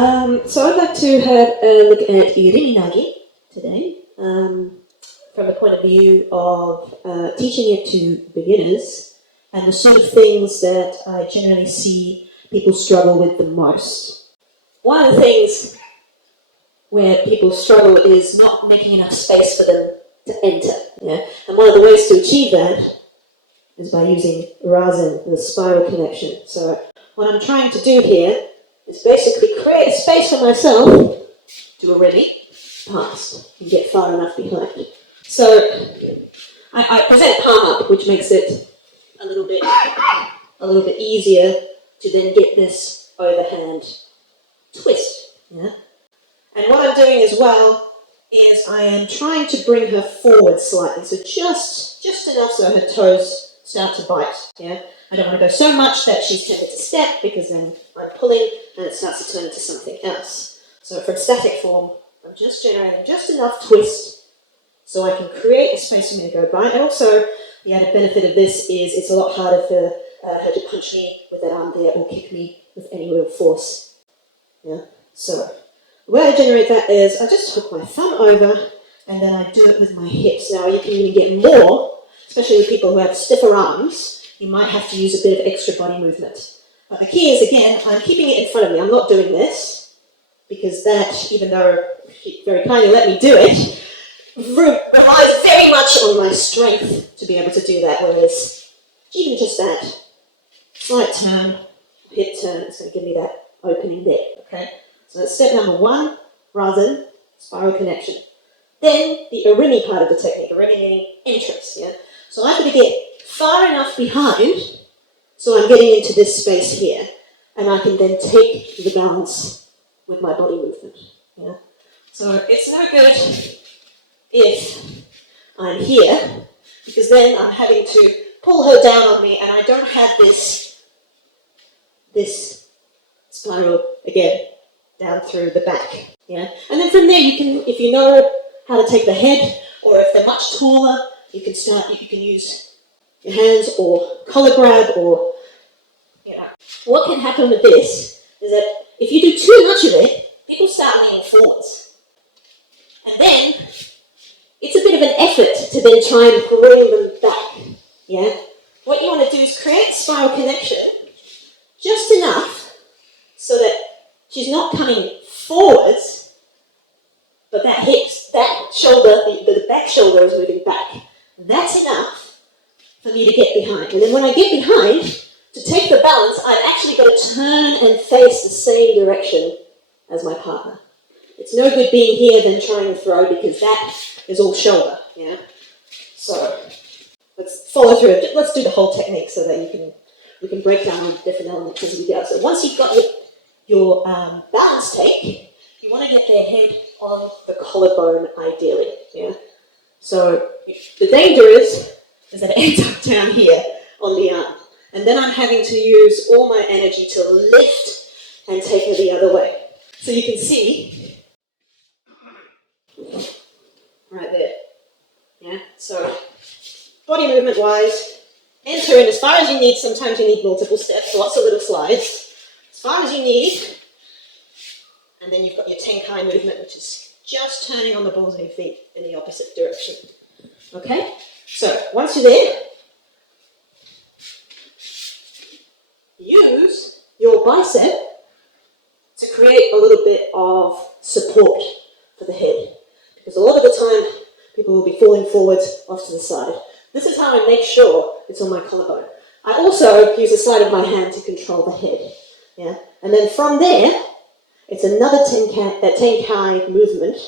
So I'd like to have a look at Irimi Nage today, from the point of view of teaching it to beginners and the sort of things that I generally see people struggle with the most. One of the things where people struggle is not making enough space for them to enter. Yeah? And one of the ways to achieve that is by using rasen, the spiral connection. So what I'm trying to do here is basically create a space for myself to already pass and get far enough behind. So I present palm up, which makes it a little bit easier to then get this overhand twist. Yeah? And what I'm doing as well is I am trying to bring her forward slightly, so just enough so her toes start to bite. Yeah? I don't want to go so much that she's tempted to step, because then I'm pulling and it starts to turn into something else. So from static form, I'm just generating just enough twist so I can create a space for me to go by. And also, the added benefit of this is it's a lot harder for her to punch me with that arm there or kick me with any real force. Yeah? So the way I generate that is I just hook my thumb over and then I do it with my hips. Now you can even get more, especially with people who have stiffer arms. You might have to use a bit of extra body movement. But the key is, again, I'm keeping it in front of me. I'm not doing this, because that, even though she very kindly let me do it, relies very much on my strength to be able to do that, whereas even just that slight turn, hip turn, is going to give me that opening there, okay? So that's step number one, rasen, spiral connection. Then the Irimi part of the technique, Irimi meaning entrance, yeah? So I've got to get far enough behind so I'm getting into this space here, and I can then take the balance with my body movement. Yeah? So it's no good if I'm here, because then I'm having to pull her down on me and I don't have this spiral again down through the back. Yeah? And then from there you can, if you know how to take the head, or if they're much taller, you can use your hands or collar grab, or, you know. What can happen with this is that if you do too much of it, people start leaning forwards. And then it's a bit of an effort to then try and bring them back. Yeah? What you want to do is create spiral connection just enough so that she's not coming forwards, but that hips, that shoulder, the back shoulder is moving back. That's enough for me to get behind. And then when I get behind, to take the balance, I've actually got to turn and face the same direction as my partner. It's no good being here then trying to throw, because that is all shoulder. Yeah? So let's follow through. Let's do the whole technique so that we can break down all the different elements as we go. So once you've got your balance take, you want to get their head on the collarbone ideally. Yeah? So the danger is that it ends up down here on the arm. And then I'm having to use all my energy to lift and take her the other way. So you can see, right there. Yeah? So body movement wise, enter in as far as you need. Sometimes you need multiple steps, lots of little slides. As far as you need. And then you've got your tenkai movement, which is just turning on the balls of your feet in the opposite direction. Okay? So once you're there, use your bicep to create a little bit of support for the head. Because a lot of the time, people will be falling forwards off to the side. This is how I make sure it's on my collarbone. I also use the side of my hand to control the head. Yeah? And then from there, it's another tenkai movement.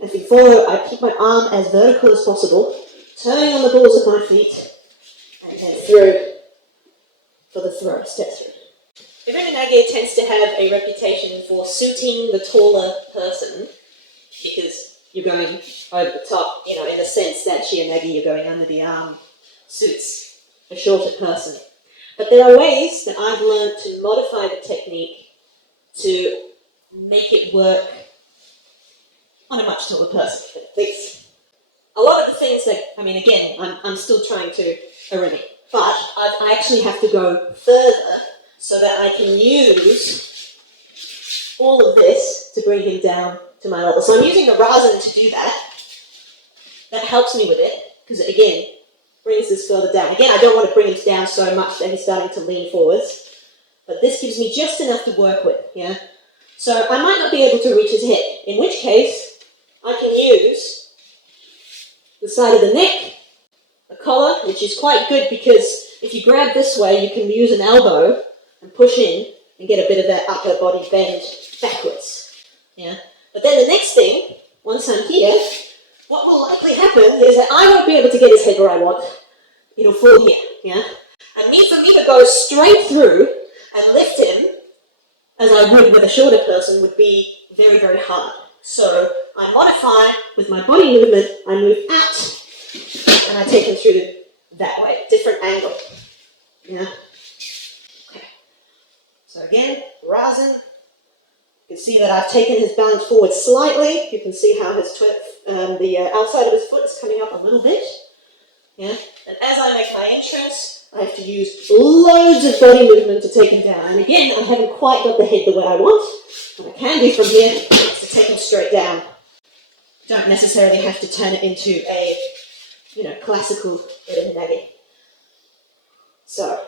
If you follow, I keep my arm as vertical as possible, turning on the balls of my feet, and then through for the throw, step through. Irimi Nage tends to have a reputation for suiting the taller person, because you're going over the top, you know, in the sense that Shiyanagi, you're going under the arm, suits a shorter person. But there are ways that I've learned to modify the technique to make it work on a much taller person. A lot of the things that, I mean, again, I'm still trying to Irimi, but I actually have to go further so that I can use all of this to bring him down to my level. So I'm using the rasen to do that. That helps me with it, because it, again, brings this further down. Again, I don't want to bring him down so much that he's starting to lean forwards, but this gives me just enough to work with, yeah? So I might not be able to reach his head, in which case I can use the side of the neck, the collar, which is quite good because if you grab this way, you can use an elbow and push in and get a bit of that upper body bend backwards, yeah? But then the next thing, once I'm here, what will likely happen is that I won't be able to get his head where I want. It'll fall here, yeah? And for me to go straight through and lift him, as I would with a shorter person, would be very, very hard. So I modify with my body movement, I move out, and I take him through that way, different angle, yeah? Okay. So again, rasen. You can see that I've taken his balance forward slightly. You can see how his the outside of his foot is coming up a little bit. Yeah. And as I make my entrance, I have to use loads of body movement to take him down. And again, I haven't quite got the head the way I want. What I can do from here is to take him straight down. Don't necessarily have to turn it into a, classical Irimi Nage. So,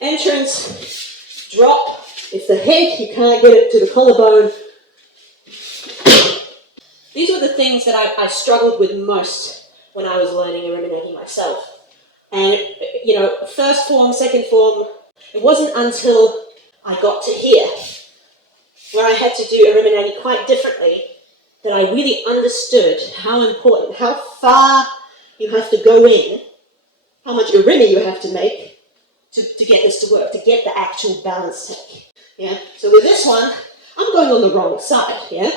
entrance, drop. If the head, you can't get it to the collarbone. These were the things that I struggled with most when I was learning Irimi Nage myself. And, first form, second form, it wasn't until I got to here, where I had to do Irimi Nage quite differently, that I really understood how important, how far you have to go in, how much Irimi you have to make to get this to work, to get the actual balance take. Yeah. So with this one, I'm going on the wrong side, yeah?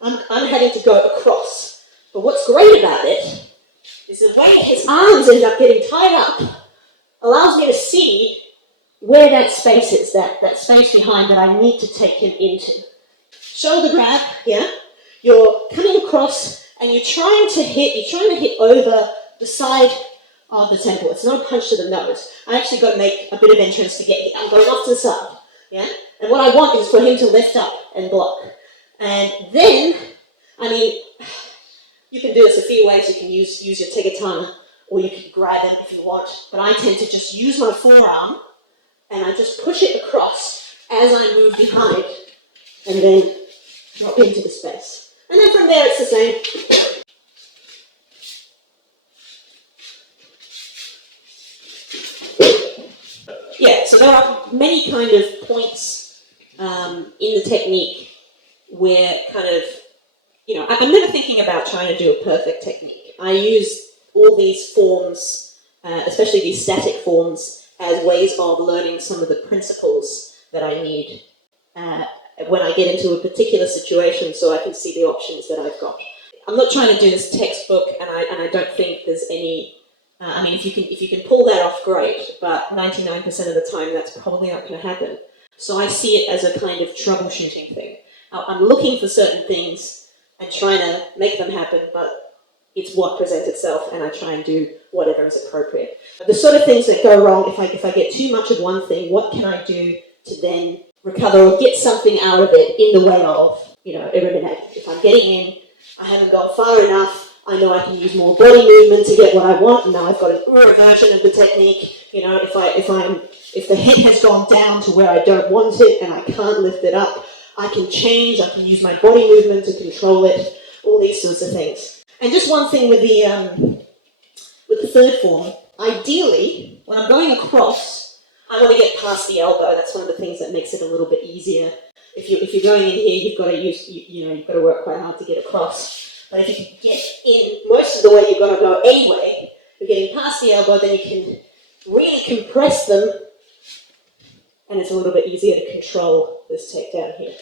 I'm having to go across. But what's great about it is the way his arms end up getting tied up allows me to see where that space is, that space behind that I need to take him into. Shoulder grab, yeah? You're coming across and you're trying to hit over the side of the temple. It's not a punch to the nose. I actually got to make a bit of entrance to get here. I'm going off to the side, yeah? And what I want is for him to lift up and block. And then, you can do this a few ways. You can use your tegatana, or you can grab him if you want. But I tend to just use my forearm, and I just push it across as I move behind, and then drop into the space. And then from there, it's the same. Yeah, so there are many kind of points in the technique where I'm never thinking about trying to do a perfect technique. I use all these forms, especially these static forms, as ways of learning some of the principles that I need when I get into a particular situation, so I can see the options that I've got. I'm not trying to do this textbook, and I don't think there's any. If you can pull that off, great. But 99% of the time, that's probably not going to happen. So I see it as a kind of troubleshooting thing. I'm looking for certain things and trying to make them happen, but it's what presents itself, and I try and do whatever is appropriate. But the sort of things that go wrong, if I get too much of one thing, what can I do to then recover or get something out of it in the way of, Irimi Nage? If I'm getting in, I haven't gone far enough, I know I can use more body movement to get what I want, and now I've got an version of the technique. If the head has gone down to where I don't want it and I can't lift it up, I can change, I can use my body movement to control it, all these sorts of things. And just one thing with the third form, ideally, when I'm going across, I want to get past the elbow. That's one of the things that makes it a little bit easier. If you're going in here, you've got to work quite hard to get across. But if you can get in most of the way you've got to go anyway, you're getting past the elbow, then you can really compress them, and it's a little bit easier to control this takedown here.